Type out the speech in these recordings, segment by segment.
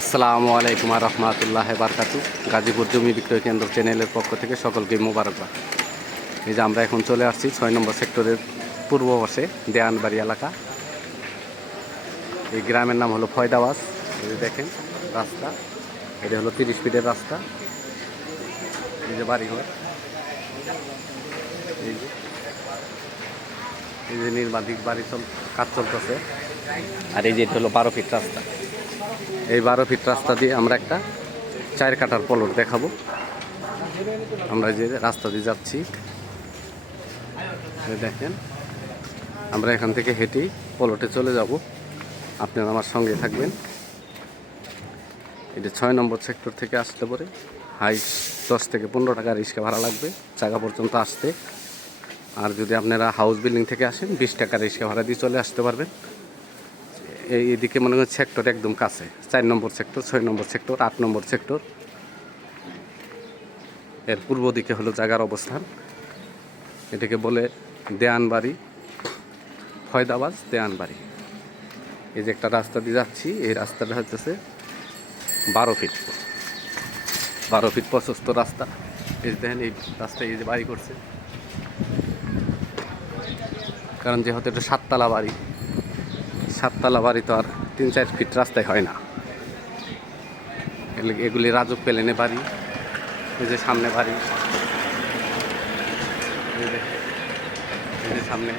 আসসালামু আলাইকুম রহমতুল্লাহ বারকাতু। গাজীপুর জমি বিক্রয় কেন্দ্র চ্যানেলের পক্ষ থেকে সকলকে মোবারকবাদ। এই যে আমরা এখন চলে আসছি ছয় নম্বর সেক্টরের পূর্ব পাশে দেয়ানবাড়ি এলাকা। এই গ্রামের নাম হলো ফয়দাবাস। এই দেখেন, রাস্তা। এটা হলো তিরিশ ফিটের রাস্তা। এই যে বাড়িঘর। এই যে এই যে বাড়ি চল, কাজ চলতেছে। আর এই যে এটা হলো বারো ফিট রাস্তা। এই বারো ফিট রাস্তা দিয়ে আমরা একটা চায়ের কাটার পলট দেখাবো। আমরা যে রাস্তা দিয়ে যাচ্ছি দেখেন, আমরা এখান থেকে হেঁটেই পলটে চলে যাব। আপনারা আমার সঙ্গে থাকবেন। এটা ছয় নম্বর সেক্টর থেকে আসতে পারে। হাই, দশ থেকে পনেরো টাকা রিক্সা ভাড়া লাগবে জায়গা পর্যন্ত আসতে। আর যদি আপনারা হাউস বিল্ডিং থেকে আসেন, বিশ টাকা রিক্সা ভাড়া দিয়ে চলে আসতে পারবেন। এদিকে মনে হয় সেক্টর একদম কাছে, চার নম্বর সেক্টর, ছয় নম্বর সেক্টর, আট নম্বর সেক্টর। এর পূর্ব দিকে হলো জায়গার অবস্থান। এটাকে বলে দেয়ানবাড়ি, ফয়দাবাজ, দেয়ানবাড়ি। এই যে একটা রাস্তা দিয়ে যাচ্ছি, এই রাস্তাটা হচ্ছে বারো ফিট। বারো ফিট প্রশস্ত রাস্তা। এই দেখেন, এই রাস্তায় এই যে বাড়ি করছে। কারণ যেহেতু এটা সাততলা বাড়ি সাততলা বাড়ি তো আর তিন চার ফিট রাস্তায় হয় না। এগুলি- রাজক প্লেনে বাড়ি, এই যে সামনে বাড়ি। সামনে।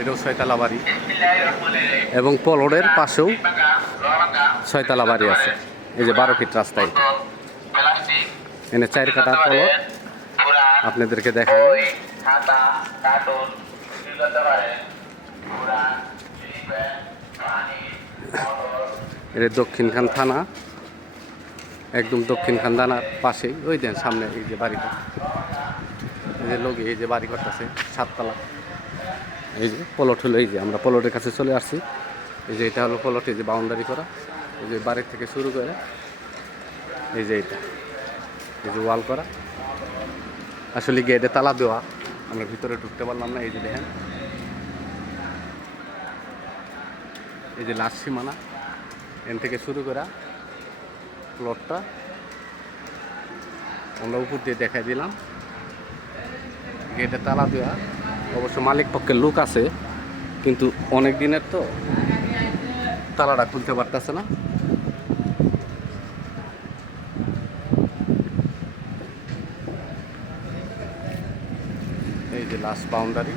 এটাও ছয়তলা বাড়ি। এবং পলড়ের পাশেও ছয়তলা বাড়ি আছে। এই যে বারো ফিট রাস্তায়। এনে চার কাটা পলট আপনাদেরকে দেখাবো এটা দক্ষিণখান থানা একদম দক্ষিণখান থানার পাশেই ওই দেন সামনে এই যে বাড়িটা এই যে লোক এই যে বাড়ি করতেছে সাততলা এই যে পলট হলো এই যে আমরা পলটের কাছে চলে আসছি এই যে এটা হলো পলট এই যে বাউন্ডারি করা এই যে বাড়ির থেকে শুরু করে এই যে এটা এই যে ওয়াল করা আসলে গেটে তালা দেওয়া আমরা ভিতরে ঢুকতে পারলাম না এই যে দেখেন এই যে লাস্ট সীমানা, এন থেকে শুরু করা প্লটটা আমরা উপর দিয়ে দেখাই দিলাম। গেটে তালা দেওয়া, অবশ্য মালিক পক্ষের লোক আছে, কিন্তু অনেক দিনের তো তালাটা খুলতে পারতেছে না। এই যে লাস্ট বাউন্ডারি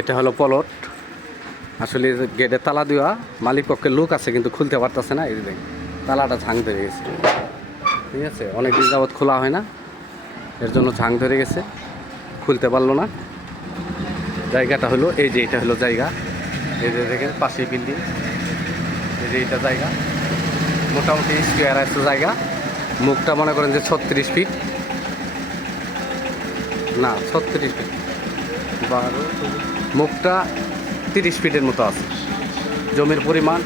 এটা হলো পলট। আসলে গেটে তালা দেওয়া, মালিক পক্ষের লোক আছে কিন্তু খুলতে পারতেছে না, এই তালাটা ঝাং ধরে গেছে। ঠিক আছে? অনেক দিন যাবৎ খোলা হয় না, এর জন্য ঝাং ধরে গেছে, খুলতে পারল না। জায়গাটা হলো, এই যে এটা হলো জায়গা, এই যে দেখেন পাশে বিল্ডিং, এই যে এটা জায়গা। মোটামুটি স্কোয়ার আছে জায়গা, মুখটা মনে করেন যে ছত্রিশ ফিট না, ছত্রিশ ফিট বারো মুখটা তিরিশ ফিটের মতো আছে। জমির পরিমাণ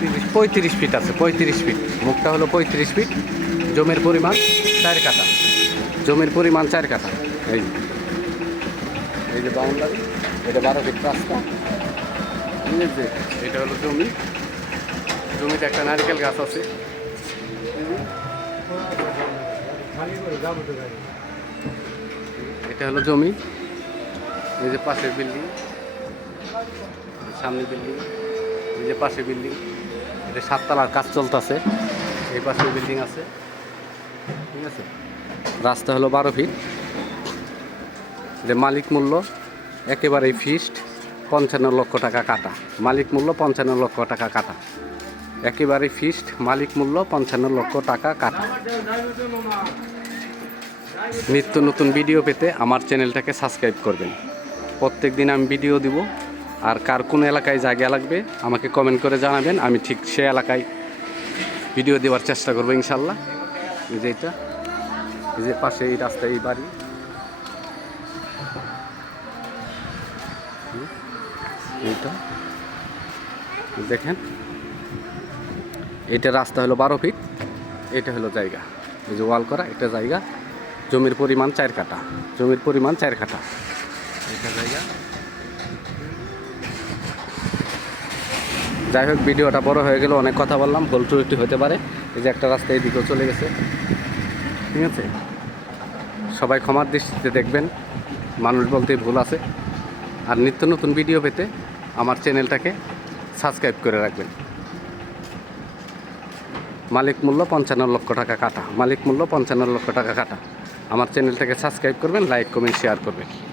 তিরিশ, পঁয়ত্রিশ ফিট আছে, পঁয়ত্রিশ ফিট। মুখটা হলো পঁয়ত্রিশ ফিট। জমির পরিমাণ চার কাটা জমির পরিমাণ চার কাটা এই। এই যে বাউন্ডারি, এটা বারো ফিট রাস্তা। এটা হলো জমি। জমিতে একটা নারকেল গাছ আছে। এটা হলো জমি। এই যে পাশের বিল্ডিং সামনে বিল্ডিং এই যে পাশে বিল্ডিং এটা সাততলার কাজ চলতেছে, এই পাশে বিল্ডিং আছে। ঠিক আছে? রাস্তা হলো বারো ফিট যে মালিক মূল্য, একেবারেই ফিক্সড পঞ্চান্ন লক্ষ টাকা কাটা। মালিক মূল্য, পঞ্চান্ন লক্ষ টাকা কাটা। একেবারেই ফিক্সড মালিক মূল্য, পঞ্চান্ন লক্ষ টাকা কাটা। নিত্য নতুন ভিডিও পেতে আমার চ্যানেলটাকে সাবস্ক্রাইব করবেন। প্রত্যেক দিন আমি ভিডিও দিব। আর কার কোন এলাকায় জায়গা লাগবে, আমাকে কমেন্ট করে জানাবেন, আমি ঠিক সে এলাকায় ভিডিও দেওয়ার চেষ্টা করব ইনশাল্লাহ। যে এটা, এই যে পাশে এই রাস্তায় এই বাড়ি। এইটা। দেখেন, এটা রাস্তা হলো বারো ফিট এটা হলো জায়গা। এই যে ওয়াল করা, একটা জায়গা, জমির পরিমাণ চার কাটা জমির পরিমাণ চার কাটা যাই হোক, ভিডিওটা বড় হয়ে গেল, অনেক কথা বললাম, ভুল ত্রুটি হতে পারে। এই যে একটা রাস্তা এদিকেও চলে গেছে। ঠিক আছে? সবাই ক্ষমার দৃষ্টিতে দেখবেন, মানুষ বলতে ভুল আছে। আর নিত্য নতুন ভিডিও পেতে আমার চ্যানেলটাকে সাবস্ক্রাইব করে রাখবেন। মালিক মূল্য পঞ্চান্ন লক্ষ টাকা কাটা। মালিক মূল্য পঞ্চান্ন লক্ষ টাকা কাটা। আমার চ্যানেলটাকে সাবস্ক্রাইব করবেন, লাইক, কমেন্ট, শেয়ার করবেন।